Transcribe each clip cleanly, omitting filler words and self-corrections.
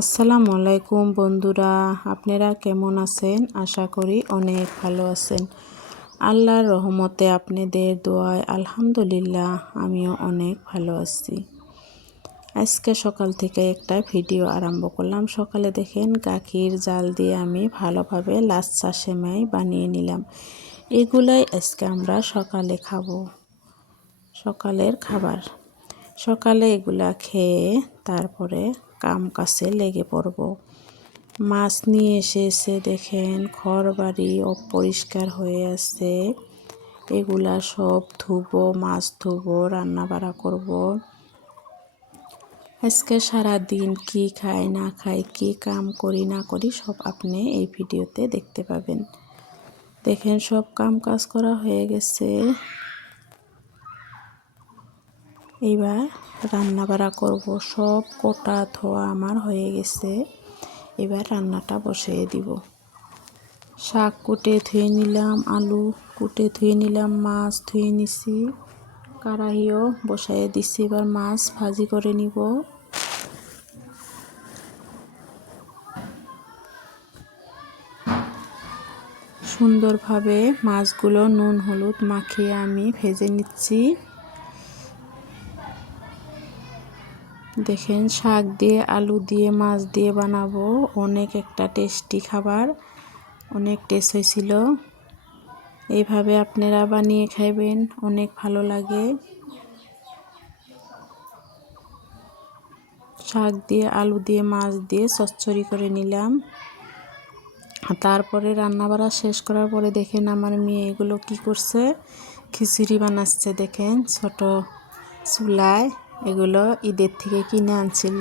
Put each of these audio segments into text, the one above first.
আসসালামু আলাইকুম বন্ধুরা, আপনারা কেমন আছেন? আশা করি অনেক ভালো আছেন। আল্লাহর রহমতে আপনাদের দোয়ায় আলহামদুলিল্লাহ আমিও অনেক ভালো আছি। আজকে সকাল থেকে একটা ভিডিও আরম্ভ করলাম। সকালে দেখেন গাখির জাল দিয়ে আমি ভালোভাবে লাচ্ছা সেমাই বানিয়ে নিলাম। এগুলাই আজকে আমরা সকালে খাবো, সকালের খাবার। সকালে এগুলা খেয়ে তারপরে কাম কাছে লেগে পড়ব। মাছ নিয়ে এসে দেখেন ঘর বাড়ি অপরিষ্কার হয়ে আছে। এগুলা সব ধুবো, মাছ ধুবো, রান্না বাড়া করব। আজকে সারাদিন কি খাই না খাই, কি কাম করি না করি সব আপনি এই ভিডিওতে দেখতে পাবেন। দেখেন সব কাম কাজ করা হয়ে গেছে। এবার রান্না বাড়া করব। সব কোটা ধোয়া আমার হয়ে গেছে। এবার রান্নাটা বসিয়ে দিব। শাক কুটে ধুয়ে নিলাম, আলু কুটে ধুয়ে নিলাম, মাছ ধুয়ে নিছি, কড়াইও বসাইয়ে দিচ্ছি। এবার মাছ ভাজি করে নিব। সুন্দরভাবে মাছগুলো নুন হলুদ মাখিয়ে আমি ভেজে নিচ্ছি। দেখেন শাক দিয়ে আলু দিয়ে মাছ দিয়ে বানাবো, অনেক একটা টেস্টি খাবার, অনেক টেস্ট হয়েছিল। এইভাবে আপনারা বানিয়ে খাইবেন, অনেক ভালো লাগে। শাক দিয়ে আলু দিয়ে মাছ দিয়ে চচ্চড়ি করে নিলাম। তারপরে রান্না বাড়া শেষ করার পরে দেখেন আমার মেয়ে এগুলো কি করছে, খিচুড়ি বানাচ্ছে। দেখেন ছোট চুলায়, এগুলো ঈদের থেকে কিনে আনছিল।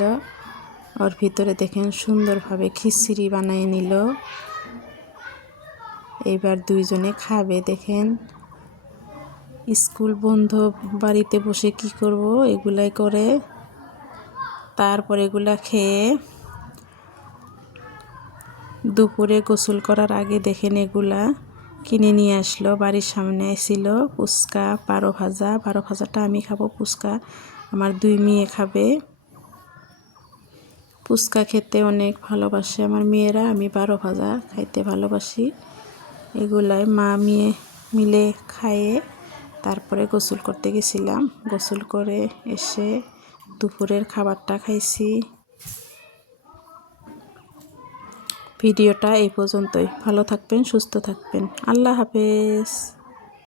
ওর ভিতরে দেখেন সুন্দরভাবে খিচুড়ি বানিয়ে নিল। এইবার দুইজনে খাবে। দেখেন স্কুল বন্ধ, বাড়িতে বসে কি করব, এগুলাই করে। তারপর এগুলা খেয়ে দুপুরে গোসল করার আগে দেখেন এগুলা কিনে নিয়ে আসলো। বাড়ির সামনে ছিল ফুচকা, বারো ভাজাটা আমি খাবো, ফুচকা আমার দুই মেয়ে খাবে। ফুচকা খেতে অনেক ভালোবাসে আমার মেয়েরা, আমি বারো ভাজা খাইতে ভালোবাসি। এগুলাই মা মেয়ে মিলে খাইয়ে তারপরে গোসল করতে গেছিলাম। গোসল করে এসে দুপুরের খাবারটা খাইছি। ভিডিওটা এই পর্যন্তই। ভালো থাকবেন, সুস্থ থাকবেন। আল্লাহ হাফেজ।